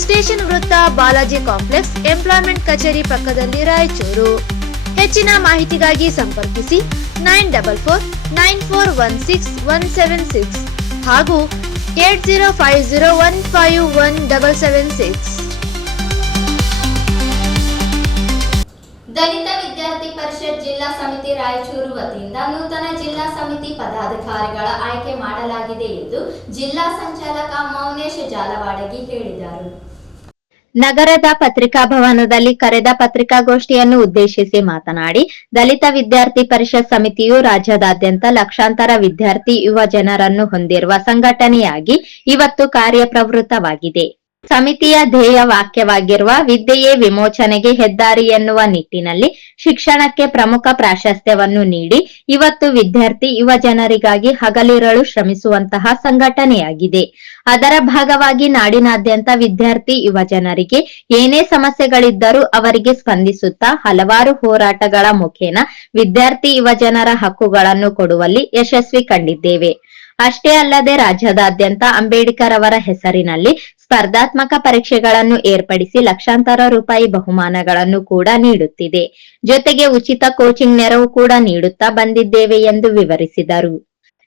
Station ವೃತ್ತ Balaji complex employment ಕಚೇರಿ ಪಕ್ಕದಲ್ಲಿ ರಾಯಚೂರು. ಹೆಚ್ಚಿನ ಮಾಹಿತಿಗಾಗಿ ಸಂಪರ್ಕಿಸಿ nine double four nine four one six one seven six ಹಾಗೂ eight zero five zero one five one double seven six. Dalit Vidyarthi Parishat ಜಿಲ್ಲಾ ಸಮಿತಿ ರಾಯಚೂರು ವತಿಯಿಂದ ನೂತನ ಜಿಲ್ಲಾ ಸಮಿತಿ ಪದಾಧಿಕಾರಿಗಳ ಆಯ್ಕೆ ಮಾಡಲಾಗಿದೆ ಎಂದು ಜಿಲ್ಲಾ ಸಂಚಾಲಕ ಮೌನೇಶ್ ಜಾಲವಾಡಗಿ ಹೇಳಿದರು. ನಗರದ ಪತ್ರಿಕಾ ಭವನದಲ್ಲಿ ಕರೆದ ಪತ್ರಿಕಾಗೋಷ್ಠಿಯನ್ನು ಉದ್ದೇಶಿಸಿ ಮಾತನಾಡಿ, ದಲಿತ ವಿದ್ಯಾರ್ಥಿ ಪರಿಷತ್ ಸಮಿತಿಯು ರಾಜ್ಯದಾದ್ಯಂತ ಲಕ್ಷಾಂತರ ವಿದ್ಯಾರ್ಥಿ ಯುವ ಜನರನ್ನು ಹೊಂದಿರುವ ಸಂಘಟನೆಯಾಗಿ ಇವತ್ತು ಕಾರ್ಯಪ್ರವೃತ್ತವಾಗಿದೆ. ಸಮಿತಿಯ ಧ್ಯೇಯ ವಾಕ್ಯವಾಗಿರುವ ವಿದ್ಯೆಯೇ ವಿಮೋಚನೆಗೆ ಹೆದ್ದಾರಿ ಎನ್ನುವ ನಿಟ್ಟಿನಲ್ಲಿ ಶಿಕ್ಷಣಕ್ಕೆ ಪ್ರಮುಖ ಪ್ರಾಶಸ್ತ್ಯವನ್ನು ನೀಡಿ ಇವತ್ತು ವಿದ್ಯಾರ್ಥಿ ಯುವ ಜನರಿಗಾಗಿ ಹಗಲಿರಳು ಶ್ರಮಿಸುವಂತಹ ಸಂಘಟನೆಯಾಗಿದೆ. ಅದರ ಭಾಗವಾಗಿ ನಾಡಿನಾದ್ಯಂತ ವಿದ್ಯಾರ್ಥಿ ಯುವ ಜನರಿಗೆ ಏನೇ ಸಮಸ್ಯೆಗಳಿದ್ದರೂ ಅವರಿಗೆ ಸ್ಪಂದಿಸುತ್ತಾ ಹಲವಾರು ಹೋರಾಟಗಳ ಮುಖೇನ ವಿದ್ಯಾರ್ಥಿ ಯುವ ಜನರ ಹಕ್ಕುಗಳನ್ನು ಕೊಡುವಲ್ಲಿ ಯಶಸ್ವಿ ಕಂಡಿದ್ದೇವೆ. ಅಷ್ಟೇ ಅಲ್ಲದೆ ರಾಜ್ಯದಾದ್ಯಂತ ಅಂಬೇಡ್ಕರ್ ಅವರ ಹೆಸರಿನಲ್ಲಿ ಸ್ಪರ್ಧಾತ್ಮಕ ಪರೀಕ್ಷೆಗಳನ್ನು ಏರ್ಪಡಿಸಿ ಲಕ್ಷಾಂತರ ರೂಪಾಯಿ ಬಹುಮಾನಗಳನ್ನು ಕೂಡ ನೀಡುತ್ತಿದೆ. ಜೊತೆಗೆ ಉಚಿತ ಕೋಚಿಂಗ್ ನೆರವು ಕೂಡ ನೀಡುತ್ತಾ ಬಂದಿದ್ದೇವೆ ಎಂದು ವಿವರಿಸಿದರು.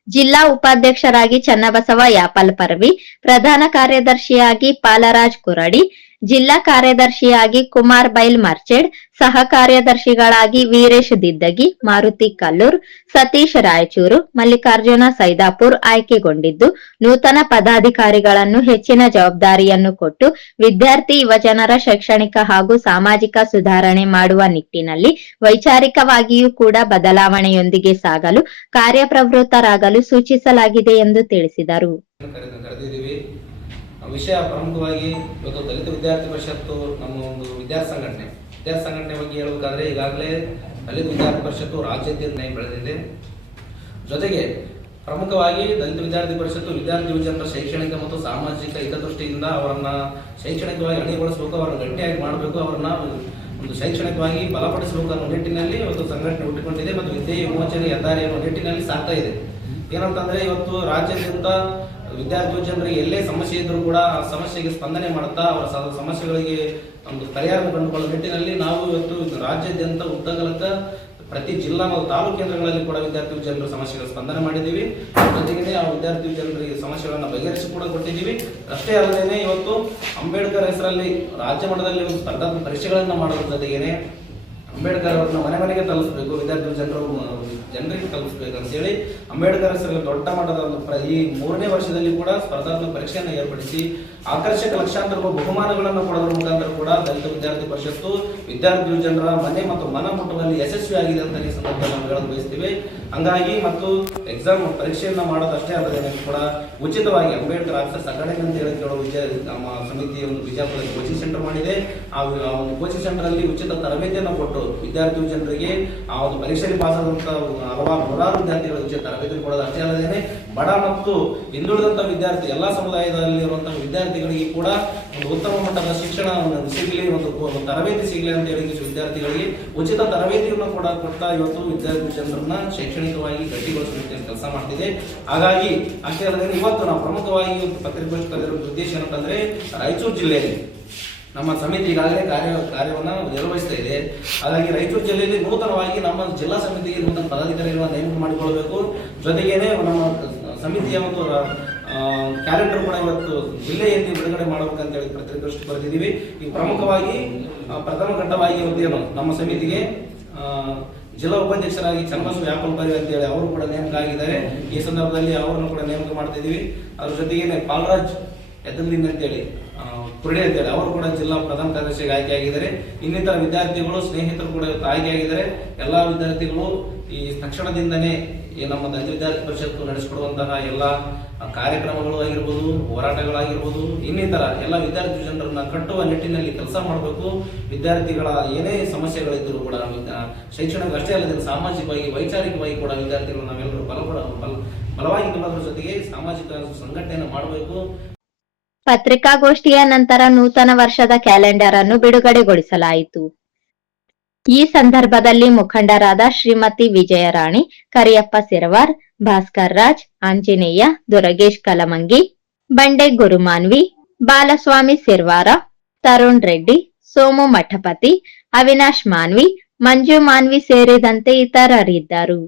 ಜಿಲ್ಲಾ ಉಪಾಧ್ಯಕ್ಷರಾಗಿ ಚನ್ನಬಸವ ಯಾಪಲ್ ಪರ್ವಿ, ಪ್ರಧಾನ ಕಾರ್ಯದರ್ಶಿಯಾಗಿ ಪಾಲರಾಜ್ ಕುರಡಿ ಜಿಲ್ಲಾ ಕಾರ್ಯದರ್ಶಿಯಾಗಿ ಕುಮಾರ್ ಬೈಲ್ ಮರ್ಚೆಡ್, ಸಹ ಕಾರ್ಯದರ್ಶಿಗಳಾಗಿ ವೀರೇಶ್ ದಿದ್ದಗಿ, ಮಾರುತಿ ಕಲ್ಲೂರ್, ಸತೀಶ್ ರಾಯಚೂರು, ಮಲ್ಲಿಕಾರ್ಜುನ ಸೈದಾಪುರ್ ಆಯ್ಕೆಗೊಂಡಿದ್ದು, ನೂತನ ಪದಾಧಿಕಾರಿಗಳನ್ನು ಹೆಚ್ಚಿನ ಜವಾಬ್ದಾರಿಯನ್ನು ಕೊಟ್ಟು ವಿದ್ಯಾರ್ಥಿ ಯುವಜನರ ಶೈಕ್ಷಣಿಕ ಹಾಗೂ ಸಾಮಾಜಿಕ ಸುಧಾರಣೆ ಮಾಡುವ ನಿಟ್ಟಿನಲ್ಲಿ ವೈಚಾರಿಕವಾಗಿಯೂ ಕೂಡ ಬದಲಾವಣೆಯೊಂದಿಗೆ ಸಾಗಲು, ಕಾರ್ಯಪ್ರವೃತ್ತರಾಗಲು ಸೂಚಿಸಲಾಗಿದೆ ಎಂದು ತಿಳಿಸಿದರು. ವಿಷಯ ಪ್ರಮುಖವಾಗಿ ಇವತ್ತು ದಲಿತ ವಿದ್ಯಾರ್ಥಿ ಪರಿಷತ್ತು ನಮ್ಮ ಒಂದು ವಿದ್ಯಾರ್ಥಿ ಸಂಘಟನೆ. ವಿದ್ಯಾರ್ಥಿ ಸಂಘಟನೆ ಬಗ್ಗೆ ಹೇಳಬೇಕಾದ್ರೆ ಈಗಾಗಲೇ ದಲಿತ ವಿದ್ಯಾರ್ಥಿ ಪರಿಷತ್ತು ರಾಜ್ಯಾದ್ಯಂತ ಬೆಳೆದಿದೆ. ಜೊತೆಗೆ ಪ್ರಮುಖವಾಗಿ ದಲಿತ ವಿದ್ಯಾರ್ಥಿ ಪರಿಷತ್ತು ವಿದ್ಯಾರ್ಥಿ ಯುವಜನರ ಶೈಕ್ಷಣಿಕ ಮತ್ತು ಸಾಮಾಜಿಕ ಹಿತದೃಷ್ಟಿಯಿಂದ ಅವರನ್ನ ಶೈಕ್ಷಣಿಕವಾಗಿ ಅಣಿಗೊಳಿಸಬೇಕು, ಅವರನ್ನು ಗಟ್ಟಿಯಾಗಿ ಮಾಡಬೇಕು, ಅವರನ್ನ ಒಂದು ಶೈಕ್ಷಣಿಕವಾಗಿ ಬಲಪಡಿಸಬೇಕು ಅನ್ನೋ ನಿಟ್ಟಿನಲ್ಲಿ ಇವತ್ತು ಸಂಘಟನೆ ಹುಟ್ಟಿಕೊಂಡಿದೆ. ಮತ್ತು ವಿದ್ಯೆ ವಿಮೋಚನೆ ಹೆದ್ದಾರಿ ಅನ್ನೋ ನಿಟ್ಟಿನಲ್ಲಿ ಸಾಗ್ತಾ ಇದೆ. ಏನಂತಂದ್ರೆ ಇವತ್ತು ರಾಜ್ಯಾದ್ಯಂತ ವಿದ್ಯಾರ್ಥಿ ಜನರಿಗೆ ಎಲ್ಲೇ ಸಮಸ್ಯೆ ಇದ್ರೂ ಕೂಡ ಸಮಸ್ಯೆಗೆ ಸ್ಪಂದನೆ ಮಾಡುತ್ತಾ ಅವರ ಸಮಸ್ಯೆಗಳಿಗೆ ಒಂದು ಪರಿಹಾರ ಕಂಡುಕೊಳ್ಳುವ ನಿಟ್ಟಿನಲ್ಲಿ ನಾವು ಇವತ್ತು ರಾಜ್ಯಾದ್ಯಂತ ಉದ್ದಗಲಕ್ಕ ಪ್ರತಿ ಜಿಲ್ಲಾ ಮತ್ತು ತಾಲೂಕು ಕೇಂದ್ರಗಳಲ್ಲಿ ಕೂಡ ವಿದ್ಯಾರ್ಥಿ ಜನರ ಸಮಸ್ಯೆಗಳ ಸ್ಪಂದನೆ ಮಾಡಿದ್ದೀವಿ. ಜೊತೆಗೆ ಆ ವಿದ್ಯಾರ್ಥಿ ಜನರಿಗೆ ಸಮಸ್ಯೆಗಳನ್ನು ಬಗೆಹರಿಸಿ ಕೂಡ ಕೊಟ್ಟಿದ್ದೀವಿ. ಅಷ್ಟೇ ಅಲ್ಲದೆ ಇವತ್ತು ಅಂಬೇಡ್ಕರ್ ಹೆಸರಲ್ಲಿ ರಾಜ್ಯ ಮಟ್ಟದಲ್ಲಿ ಒಂದು ಸ್ಪರ್ಧಾತ್ಮಕ ಪರೀಕ್ಷೆಗಳನ್ನು ಮಾಡೋದ್ರ ಜೊತೆಗೇನೆ ಅಂಬೇಡ್ಕರ್ ಅವರನ್ನ ಮನೆ ಮನೆಗೆ ತಲುಪಿಸ್ಬೇಕು ವಿದ್ಯಾರ್ಥಿ ಜನರು, ಜನರಿಗೆ ತಲುಪಿಸ್ಬೇಕು ಅಂತೇಳಿ ಅಂಬೇಡ್ಕರ್ ಹೆಸರಲ್ಲಿ ದೊಡ್ಡ ಮಟ್ಟದ ಒಂದು ಈ ಮೂರನೇ ವರ್ಷದಲ್ಲಿ ಕೂಡ ಸ್ಪರ್ಧಾತ್ಮಕ ಪರೀಕ್ಷೆಯನ್ನು ಏರ್ಪಡಿಸಿ ಆಕರ್ಷಕ ಲಕ್ಷಾಂತರ ಬಹುಮಾನಗಳನ್ನು ಕೊಡೋದ್ರ ಮುಖಾಂತರ ಕೂಡ ದಲಿತ ವಿದ್ಯಾರ್ಥಿ ಪರಿಷತ್ತು ವಿದ್ಯಾರ್ಥಿ ಜನರ ಮನೆ ಮತ್ತು ಮನ ಮುಟ್ಟುವಲ್ಲಿ ಯಶಸ್ವಿಯಾಗಿದೆ ಅಂತ ಈ ಸಂದರ್ಭದಲ್ಲಿ ನಾವು ಹೇಳಲು ಬಯಸ್ತೀವಿ. ಹಂಗಾಗಿ ಮತ್ತು ಎಕ್ಸಾಮ್ ಪರೀಕ್ಷೆಯನ್ನು ಮಾಡೋದಷ್ಟೇ ಅಲ್ಲದೆ ಕೂಡ ಉಚಿತವಾಗಿ ಅಂಬೇಡ್ಕರ್ ಆಫೀಸರ್ ಸಂಘಟನೆ ಅಂತ ಹೇಳಿ ಕೇಳೋ ವಿಜಯ ನಮ್ಮ ಸಮಿತಿ ಒಂದು ವಿಜಯಪುರದಲ್ಲಿ ಕೋಚಿಂಗ್ ಸೆಂಟರ್ ಮಾಡಿದೆ. ಆ ಒಂದು ಕೋಚಿಂಗ್ ಸೆಂಟರ್ ಅಲ್ಲಿ ಉಚಿತ ತರಬೇತಿಯನ್ನು ಕೊಟ್ಟು ವಿದ್ಯಾರ್ಥಿ ಜನರಿಗೆ ಆ ಒಂದು ಪರೀಕ್ಷೆಯಲ್ಲಿ ಪಾಸ್ ಆದಂತ ಹಲವಾರು ನೂರಾರು ವಿದ್ಯಾರ್ಥಿಗಳ ಉಚಿತ ತರಬೇತಿ ಕೊಡೋದು ಅಷ್ಟೇ ಅಲ್ಲದೆ ಬಡ ಮತ್ತು ಹಿಂದುಳಿದಂತ ವಿದ್ಯಾರ್ಥಿ, ಎಲ್ಲಾ ಸಮುದಾಯದಲ್ಲಿ ಇರುವಂತಹ ವಿದ್ಯಾರ್ಥಿಗಳಿಗೆ ಕೂಡ ಒಂದು ಉತ್ತಮ ಮಟ್ಟದ ಶಿಕ್ಷಣ ಸಿಗಲಿ, ಒಂದು ತರಬೇತಿ ಸಿಗಲಿ ಅಂತ ಹೇಳಿ ವಿದ್ಯಾರ್ಥಿಗಳಿಗೆ ಉಚಿತ ತರಬೇತಿಯನ್ನು ಕೂಡ ಕೊಡ್ತಾ ಇವತ್ತು ವಿದ್ಯಾರ್ಥಿ ಜನರನ್ನ ಶೈಕ್ಷಣಿಕವಾಗಿ ಗಟ್ಟಿಗೊಳಿಸುವಂತೆ ಕೆಲಸ ಮಾಡ್ತಿದೆ. ಹಾಗಾಗಿ ಅಷ್ಟೇ ಅಲ್ಲದೆ ಇವತ್ತು ನಾವು ಪ್ರಮುಖವಾಗಿ ಪತ್ರಿಕೋಷ್ಠಿ ಕರೆದಿರೋ ಉದ್ದೇಶ ಏನಂತಂದ್ರೆ ರಾಯಚೂರು ಜಿಲ್ಲೆಯಲ್ಲಿ ನಮ್ಮ ಸಮಿತಿ ಈಗಾಗಲೇ ಕಾರ್ಯ, ಕಾರ್ಯವನ್ನು ನಿರ್ವಹಿಸ್ತಾ ಇದೆ. ಹಾಗಾಗಿ ರಾಯಚೂರು ಜಿಲ್ಲೆಯಲ್ಲಿ ನೂತನವಾಗಿ ನಮ್ಮ ಜಿಲ್ಲಾ ಸಮಿತಿಗೆ ನೂತನ ಪದಾಧಿಕಾರಿಗಳನ್ನ ನೇಮಕ ಮಾಡಿಕೊಳ್ಳಬೇಕು. ಜೊತೆಗೇನೆ ನಮ್ಮ ಸಮಿತಿಯ ಒಂದು ಕ್ಯಾಲೆಂಡರ್ ಕೂಡ ಇವತ್ತು ಜಿಲ್ಲೆಯಲ್ಲಿ ಬಿಡುಗಡೆ ಮಾಡಬೇಕಂತ ಹೇಳಿ ಪತ್ರಿಕೋಷ್ಠಿ ಬರೆದಿದ್ದೀವಿ. ಈ ಪ್ರಮುಖವಾಗಿ ಪ್ರಥಮ ಘಟ್ಟವಾಗಿ ಇವತ್ತು ನಮ್ಮ ಸಮಿತಿಗೆ ಜಿಲ್ಲಾ ಉಪಾಧ್ಯಕ್ಷರಾಗಿ ಚನ್ನಬಸವ ವ್ಯಾಪಲ್ ಪರಿ ಅಂತ ಹೇಳಿ ಅವರು ಕೂಡ ನೇಮಕ ಆಗಿದ್ದಾರೆ ಈ ಸಂದರ್ಭದಲ್ಲಿ ಅವರನ್ನು ಕೂಡ ನೇಮಕ ಮಾಡ್ತಿದ್ದೀವಿ. ಅದ್ರ ಜೊತೆಗೇನೆ ಪಾಲ್ರಾಜ್ ಎದ್ದಲಿಂದ ಅಂತೇಳಿ ಕುರುಡೆ ಅಂತೇಳಿ ಅವರು ಕೂಡ ಜಿಲ್ಲಾ ಪ್ರಧಾನ ಕಾರ್ಯದರ್ಶಿಗೆ ಆಯ್ಕೆಯಾಗಿದ್ದಾರೆ ಇನ್ನಿತರ ವಿದ್ಯಾರ್ಥಿಗಳು, ಸ್ನೇಹಿತರು ಕೂಡ ಇವತ್ತು ಆಯ್ಕೆಯಾಗಿದ್ದಾರೆ ಎಲ್ಲಾ ವಿದ್ಯಾರ್ಥಿಗಳು ಈ ತಕ್ಷಣದಿಂದನೇ ಈ ನಮ್ಮ ದಲಿತ ವಿದ್ಯಾರ್ಥಿ ಪರಿಷತ್ತು ನಡೆಸಿಕೊಡುವಂತಹ ಎಲ್ಲ ಕಾರ್ಯಕ್ರಮಗಳು ಆಗಿರ್ಬೋದು, ಹೋರಾಟಗಳಾಗಿರ್ಬೋದು, ಇನ್ನಿತರ ಎಲ್ಲ ವಿದ್ಯಾರ್ಥಿ ಜನರನ್ನ ಕಟ್ಟುವ ನಿಟ್ಟಿನಲ್ಲಿ ಕೆಲಸ ಮಾಡಬೇಕು. ವಿದ್ಯಾರ್ಥಿಗಳ ಏನೇ ಸಮಸ್ಯೆಗಳಿದ್ದರೂ ಕೂಡ ಶೈಕ್ಷಣಿಕ ಅಷ್ಟೇ ಅಲ್ಲದೆ ಸಾಮಾಜಿಕವಾಗಿ, ವೈಚಾರಿಕವಾಗಿ ಕೂಡ ವಿದ್ಯಾರ್ಥಿಗಳು ನಾವೆಲ್ಲರೂ ಬಲ ಬಲವಾಗಿ ನಿಲ್ಲೋದ್ರ ಜೊತೆಗೆ ಸಾಮಾಜಿಕ ಸಂಘಟನೆಯನ್ನು ಮಾಡಬೇಕು. ಪತ್ರಿಕಾಗೋಷ್ಠಿಯ ನಂತರ ನೂತನ ವರ್ಷದ ಕ್ಯಾಲೆಂಡರ್ ಅನ್ನು ಬಿಡುಗಡೆಗೊಳಿಸಲಾಯಿತು. ಈ ಸಂದರ್ಭದಲ್ಲಿ ಮುಖಂಡರಾದ ಶ್ರೀಮತಿ ವಿಜಯರಾಣಿ ಕರಿಯಪ್ಪ ಸಿರವಾರ್ ಭಾಸ್ಕರ್ ರಾಜ್ ಆಂಜನೇಯ ದುರಗೇಶ್ ಕಲಮಂಗಿ ಬಂಡೆ ಗುರುಮಾನ್ವಿ ಬಾಲಸ್ವಾಮಿ ಸಿರ್ವಾರ ತರುಣ್ ರೆಡ್ಡಿ ಸೋಮು ಮಠಪತಿ ಅವಿನಾಶ್ ಮಾನ್ವಿ ಮಂಜು ಮಾನ್ವಿ ಸೇರಿದಂತೆ ಇತರರಿದ್ದರು